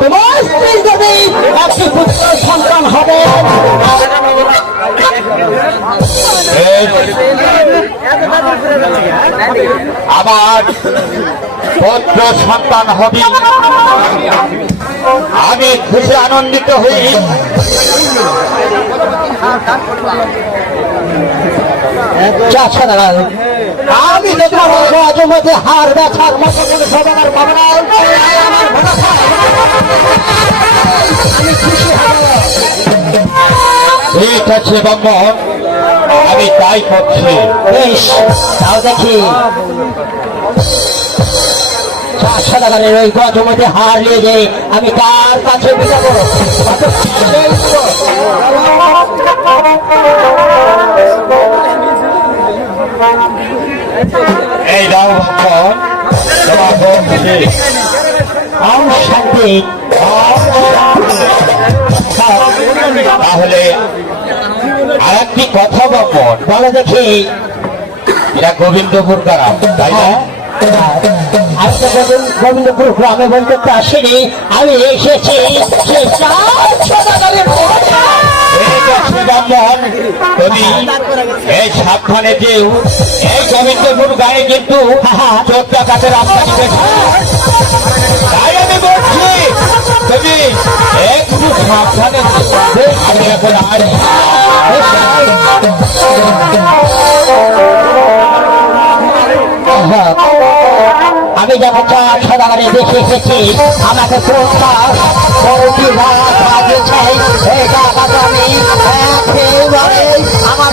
তোমার স্ত্রী যদি একটি পুত্র সন্তান আমার পুত্র সন্তান হবে। আমি খুশি আনন্দিত হই। আমি তো মাঝে হার ব্যথার মতো করে সবার পাবো না আমার ভরসা। আমি খুশি হব ঠিক আছে ব্রাহ্মণ আমি তাই করছি। বেশ তাও দেখি। চারশো টাকার ওই গজমতে হার নিয়ে যে আমি কার কাছে এই দাও ব্রাহ্মণ তোমার বলছি আম শান্তি। তাহলে আর একটি কথা ব্রাহ্মণ বলে দেখি। এটা গোবিন্দপুর গ্রাম তাই না? হ্যাঁ, গোবিন্দপুর গ্রামে বলতে তো আসিনি। আমি এসেছি এই সাবধানে যেও। এই গোবিন্দপুর গায়ে কিন্তু চোদ্দ কাছে রাস্তা। তাই আমি বলছি তুমি একটু সাবধানে। আমি এখন আসি আমি যখন চারশো টাকারে দেখে এসেছি, আমাকে প্রকাশ করছি কাজে চাই আমি আমার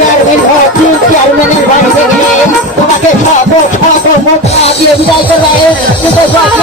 চেয়ারম্যান ভর্তি চেয়ারম্যানের বাড়িতে গিয়ে তোমাকে সব সব মুদ্রা দিয়ে বিদায় করবে কিন্তু বাকি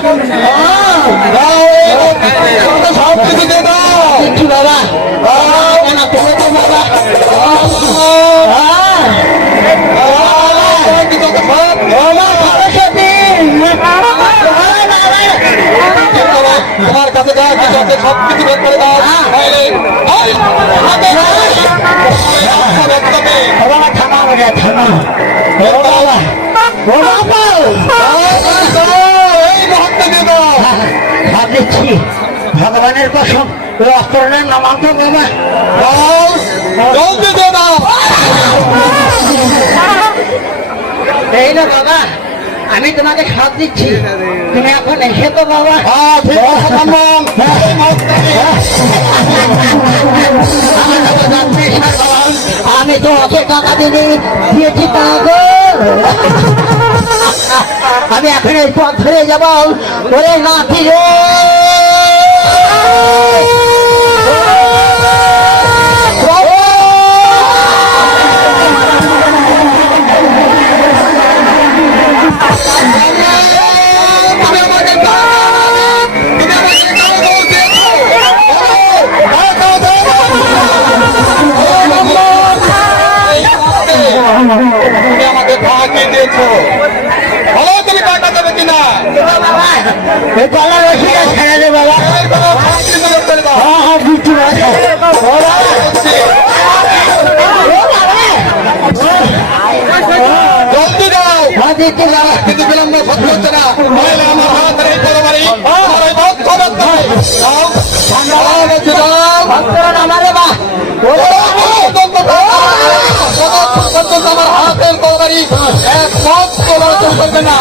দে বাবা কি বাবা কেন তুমি তো বাবা তোমার কাছে যা কিছু আছে সব কিছু বের করে দাও। বাবা থামা বাবা থামা দিচ্ছি ভগবানের কসম ও অস্ত্রের বাবা। জলদি দিয়ে দাও এই না বাবা আমি তোমাকে সাথ দিচ্ছি। তুমি এখন এসে তো বাবা। হ্যাঁ বাবা যাত্রী সাগর, আমি তো তোমাকে টাকা দিনে দিয়েছি তা গো আমি এখন এই পথ ধরে যাব। ওরে নাতি রে? আমাকে ফাঁকি দিয়েছ বলো তুমি টাকা দেবে কিনা পালা রসিটা ছেড়ে দে বাবা। হ্যাঁ হ্যাঁ হ্যাঁ বাবা। কিন্তু বিলম্ব সত্য হচ্ছে না। আমার হাতের এই তরবারি আমার এই বক্ষ রক্ত দাও দাও বলছি দাও ভক্তরা নামারে বা। আমার হাতের তরবারি এক মত তোলার করবে না।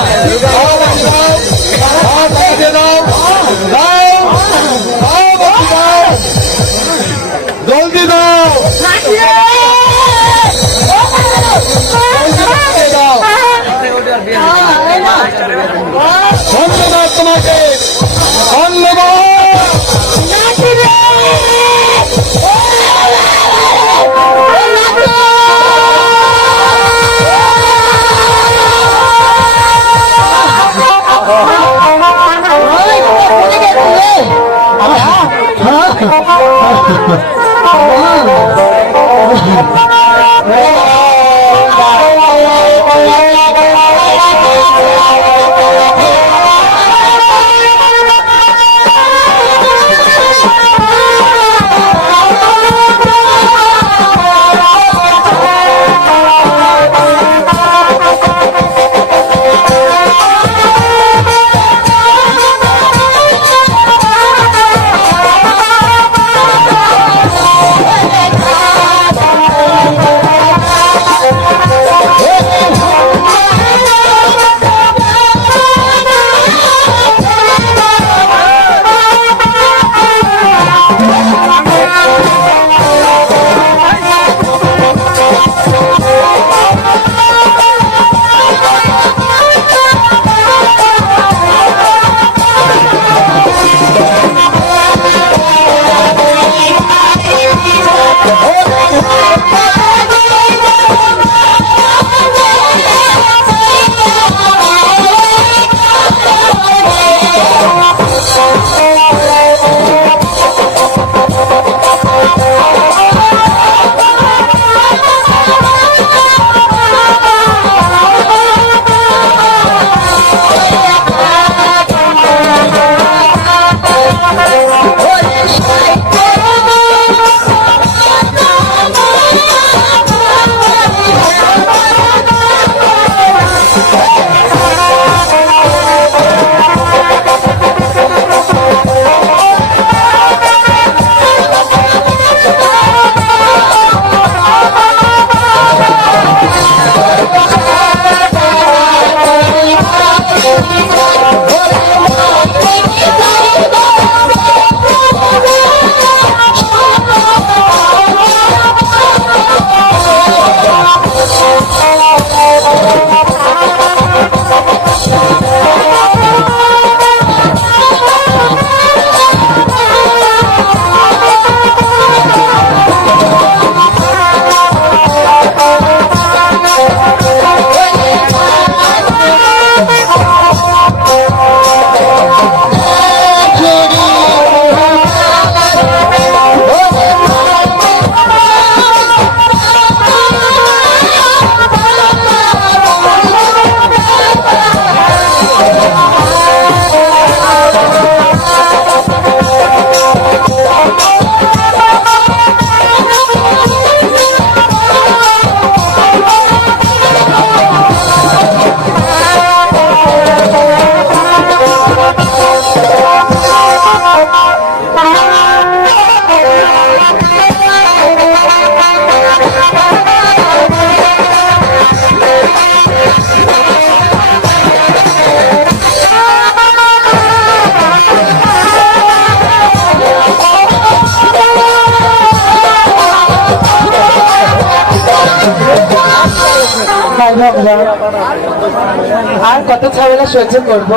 ঝামেলা সহ্য করব।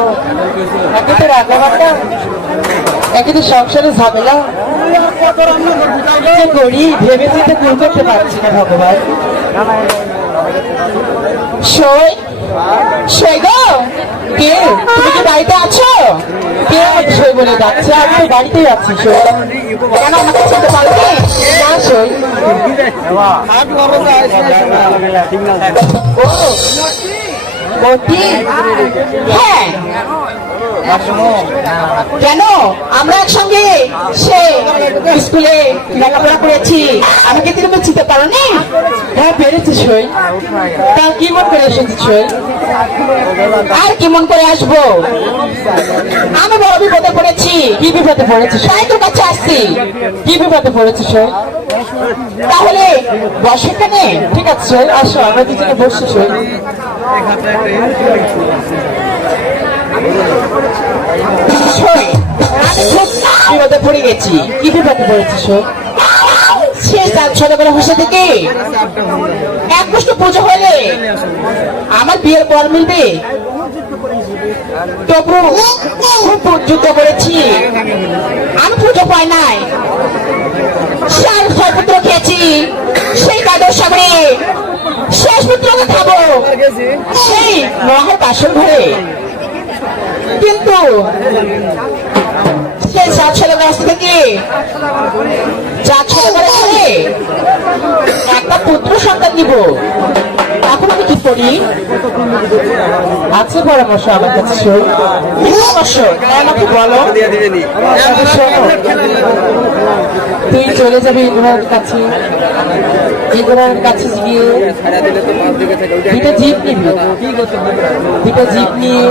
একে তো রান্নাবান্না একে তো সংসারে ঝামেলা। করি ভেবে চিন্তে ভুল করতে পারছি না ভগবান। সই সই গো। কে? তুমি কি বাড়িতে আছো? কে আমাকে সই বলে ডাকছে? আমি তো বাড়িতেই আছি সই। কেন আমাকে চিনতে পারবে না? সই। ও মতি হ্যাঁ কেন? আমরা একসঙ্গে সে স্কুলে লেখাপড়া করেছি। আমাকে তুমি চিনতে পারো নি হ্যাঁ পেরেছি সই। তা কি মন করে এসেছি সই? আর কি মন করে আসব? আমি বড় বিপদে পড়েছি। কি বিপদে পড়েছি তাই তোর কাছে আসছি। কি বিপদে পড়েছি সই? তাহলে বসে এখানে। ঠিক আছে সই আসো আমরা দুজনে বসছি সই সই, বিপদে পড়ে গেছি। কি বিপদে পড়েছি সই সে তার ছোটবেলা বসে থেকে এক কষ্ট পুজো হলে আমার বিয়ের পর মিলবে? তবু খুব যুদ্ধ করেছি। আমি পুজো পাই নাই। সার সর্বত্র খেয়েছি। সেই কাদের সামনে শেষ পুত্রকে খাব। সেই মহার বাসন ঘরে কিন্তু সেই সাত ছেলে রাস্তা থেকে চার ছেলে করে একটা পুত্র সন্তান দিব এখন আমি কি করি? আছে পরামর্শ আমার কাছে পরামর্শ, আমাকে বলো। তুই চলে যাবি ইন্দ্রাণের কাছে। ইন্দ্রাণের কাছে গিয়ে দুইটা জিপ নিবি। দুইটা জিপ নিয়ে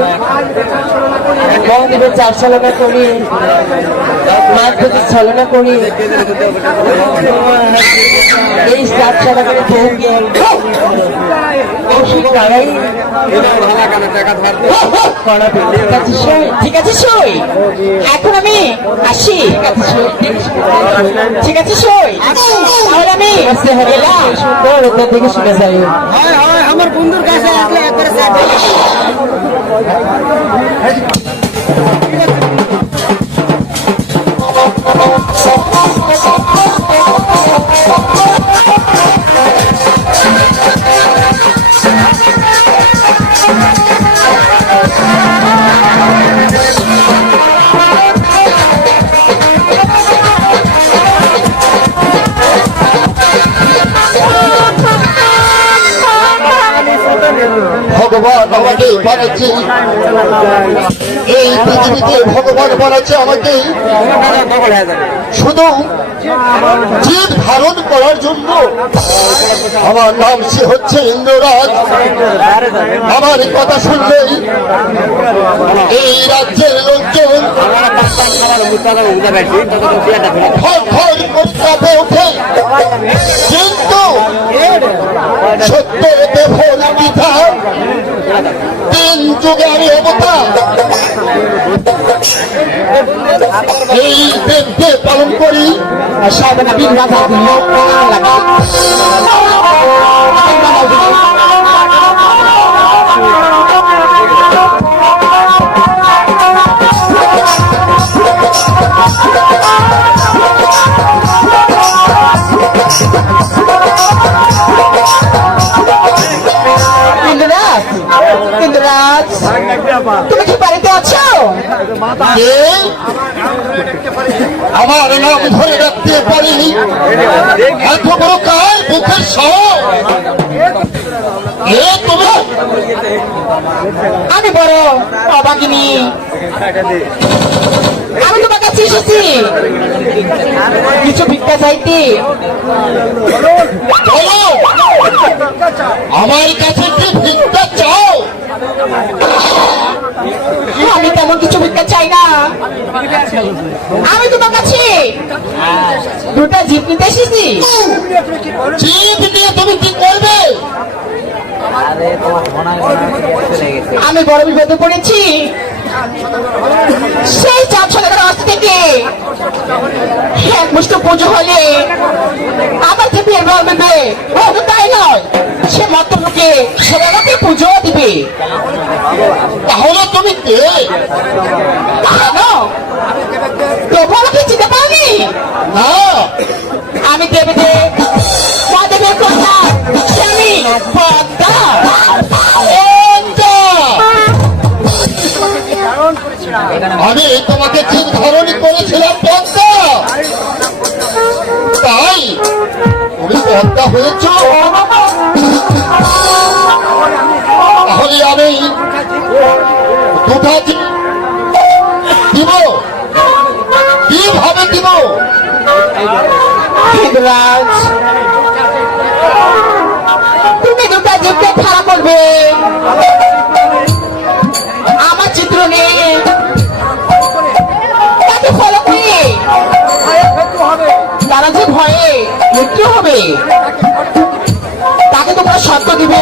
মহাদেবের চার চালনা করি মাছ ছলনা করে। এই ওষুধ লাগাই করাবে ঠিক আছে সই ঠিক আছে সই এখন আমি আসি। ঠিক আছে সই তাহলে আমি ওদের দিকে শুনে যাই। আমার বন্ধুর কাছে আসলে একবারে ভগবান আমাকে বানাচ্ছে। এই পৃথিবীতে ভগবান বানাচ্ছে আমাকে। শুধু ধারণ করার জন্য। আমার নাম সে হচ্ছে আমার কথা শুনলেই এই রাজ্যের লোকজন কিন্তু সত্যের পিতা তিন যুগে আমি অবতার। এই দেবকে পালন করি। সাধারণ রাজা আমার নাম ধরে রাখতে পারি। এত বড় কার বুকের সব আমি বড় অবাকিনী আমি তোমার কাছে এসেছি কিছু ভিক্ষা চাইতে। আমার কাছে কি ভিক্ষা চাও আমি তেমন কিছু ভিক্ষা চাই না? আমি তোমার কাছে। দুটা জিপ নিতে এসেছি। জিপ নিয়ে তুমি কি করবে? আমি বড় বিপদে পড়েছি। সেই চার ছলের রাস্তা থেকে মুষ্ট পুজো হলে আমার যে বিয়ের বল দেবে, ও তাই নয়, সে সে আমাকে পুজো দিবে। তাহলে তুমি কে? কেন তবু আমাকে চিনতে পারনি? না। আমি দেবে দেব মা দেবের কথা পদ্মা পদ্মা! আমি তোমাকে ঠিক ধরনই করেছিলাম পদ্মা। তাই তুমি পদ্মা হয়েছ। তাহলে আমি দুটা দিব। কীভাবে দিব? তুমি দুটা যুগকে খারাপ করবে। মৃত্যু হবে। তাকে তোমরা সত্য দিবে।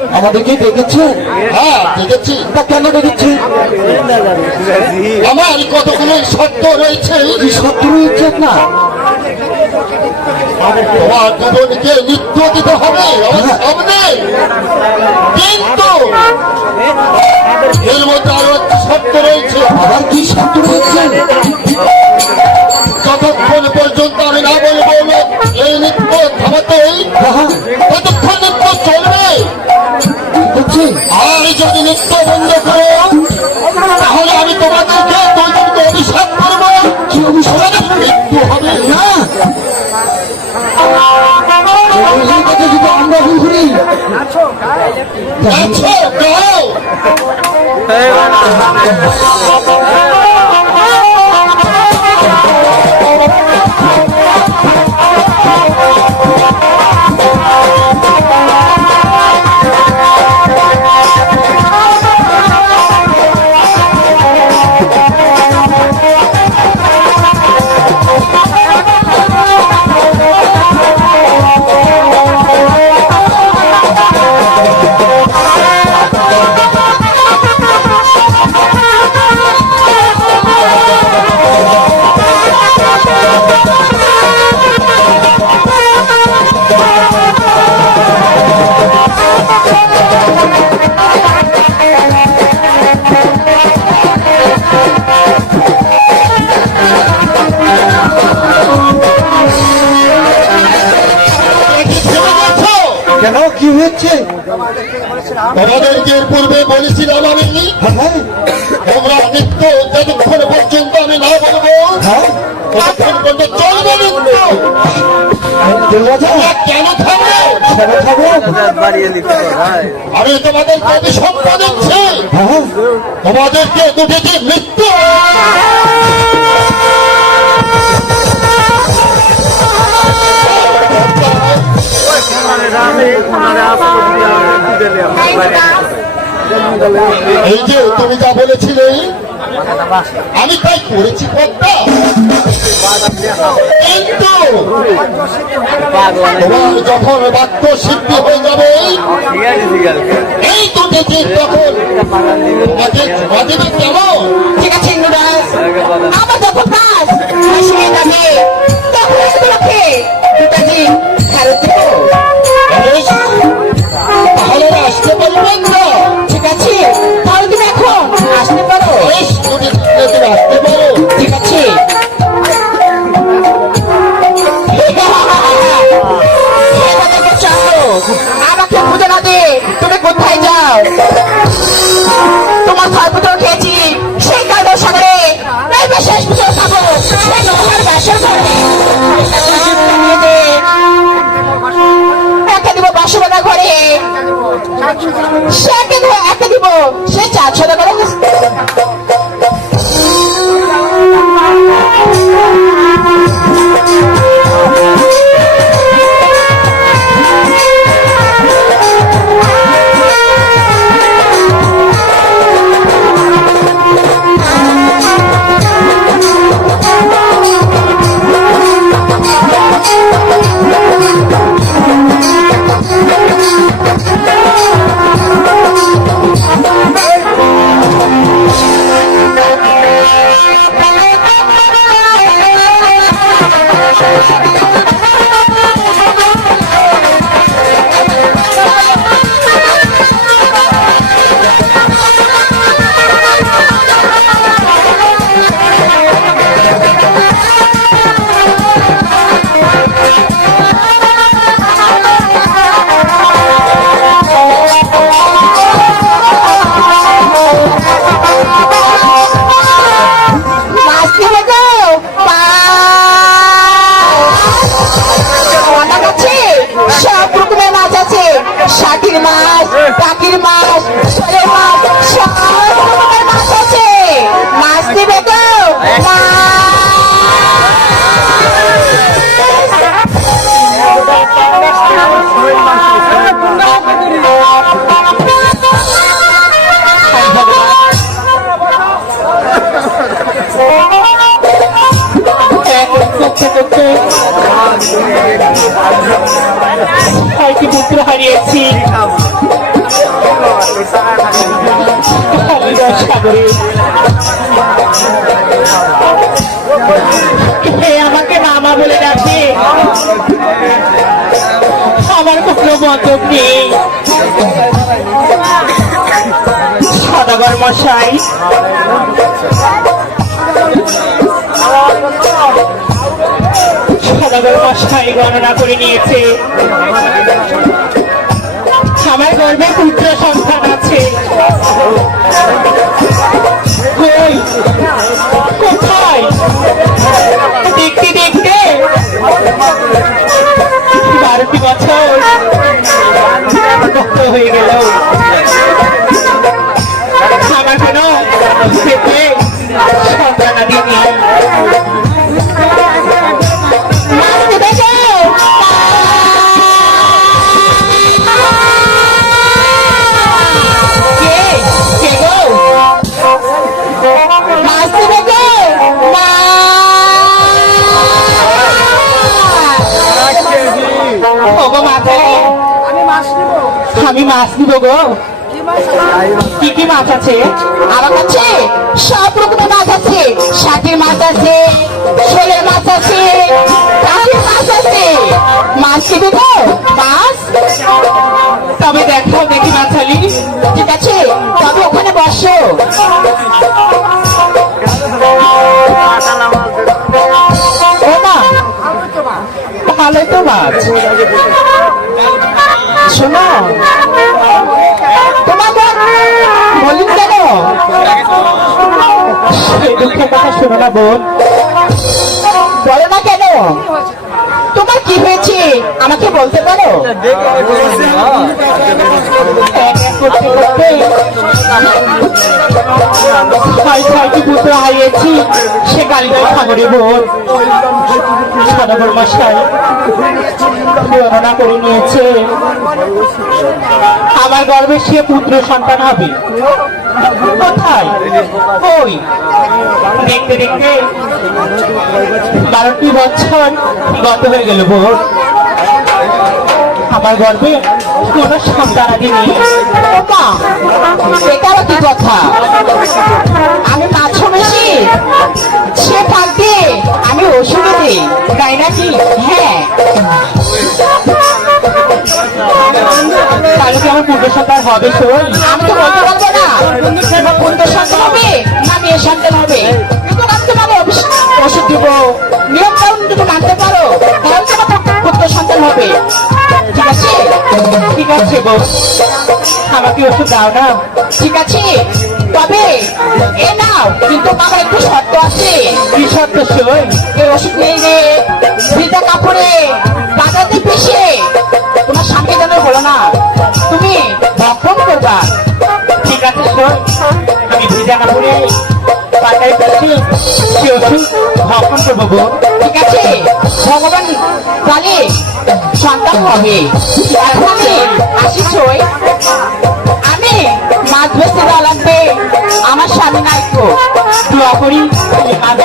আমাদেরকে দেখেছেন হ্যাঁ দেখেছি। তা কেন দেখেছেন আমার কতগুলো শব্দ রয়েছে? শত্রু ইচ্ছেন না। তোমার দুজনকে নৃত্য দিতে হবে আমার সামনে কিন্তু এর মধ্যে আরও একটা শব্দ রয়েছে। আবার কি শত্রু ইচ্ছেন যতক্ষণ পর্যন্ত আমি না বলব এই নৃত্য থামাতেই ততক্ষণ যদি নৃত্য বন্ধ করো তাহলে আমি তোমাদেরকে দুজনকে অভিশাপ করব। মৃত্যু হবে না। আমরা ভুল করি গাছ গাও পর্যন্ত আমি না বলব। হ্যাঁ? ততক্ষণ পর্যন্ত চলবে কেন থামবে? সেবা খাব তোমাদেরকে অভিসম্পদ দিচ্ছি। হ্যাঁ। তোমাদেরকে দুটিতে নৃত্য এই যে তুমি যা বলেছিলে আমি তাই করেছি তোমার যখন বাক্য সিদ্ধি হয়ে যাবে, এই দুটিতে তখন তোমাকে কেমন ঠিক আছে তখন সাগরে আমাকে মামা বলে ডাকে আমার কোনো মতব নেই। সদাগর মশাই। সদাগর মশাই গণনা করে নিয়েছে। আমার পুত্র সন্তান আছে। কোথায়? দেখতে দেখতে। বারোটি বছর। ভালোই শোনো। তোমার বোন কেন? দুঃখের কথা শোনো না বোন। বলো না কেন? তোমার কি হয়েছে? আমাকে বলতে পারো? ছয় ছয়টি পুত্র হারিয়েছি? সে কালিদার সাগরে বোন। সদাগর মশাই বর্ণনা করে নিয়েছে। আমার গর্ভে সে পুত্র সন্তান হবে। কোথায়? ওই দেখতে দেখতে বারোটি বছর গত হয়ে গেল বোন আমার গর্বে কোনো সন্তান আগে নেই। এটারও কি কথা? সন্তান হবে শোন আমি তো বলতে পারব না। এবার সন্তান হবে? না মেয়ে সন্তান হবে। কিন্তু আমি তোমাকে ওষুধ দিব। নিয়ম কারণ যদি মানতে পারো। তাহলে তোমার পুত্র সন্তান হবে। ঠিক আছে? ঠিক আছে বউ আমাকে ওষুধ দাও না। ঠিক আছে? তবে এ নাও কিন্তু আমার একটু শর্ত আছে। কি সত্য শোন এই ওষুধ নিয়ে যে ভিজা কাপড়ে কাদাতে পিষে। তোমার স্বামী যেন হলো না। ভগবান কালে সন্তান হবে। আমি আসি আমি মাছ দেওয়া লাগবে। আমার স্বামী নাই তো দোয়া করি তুমি মাছ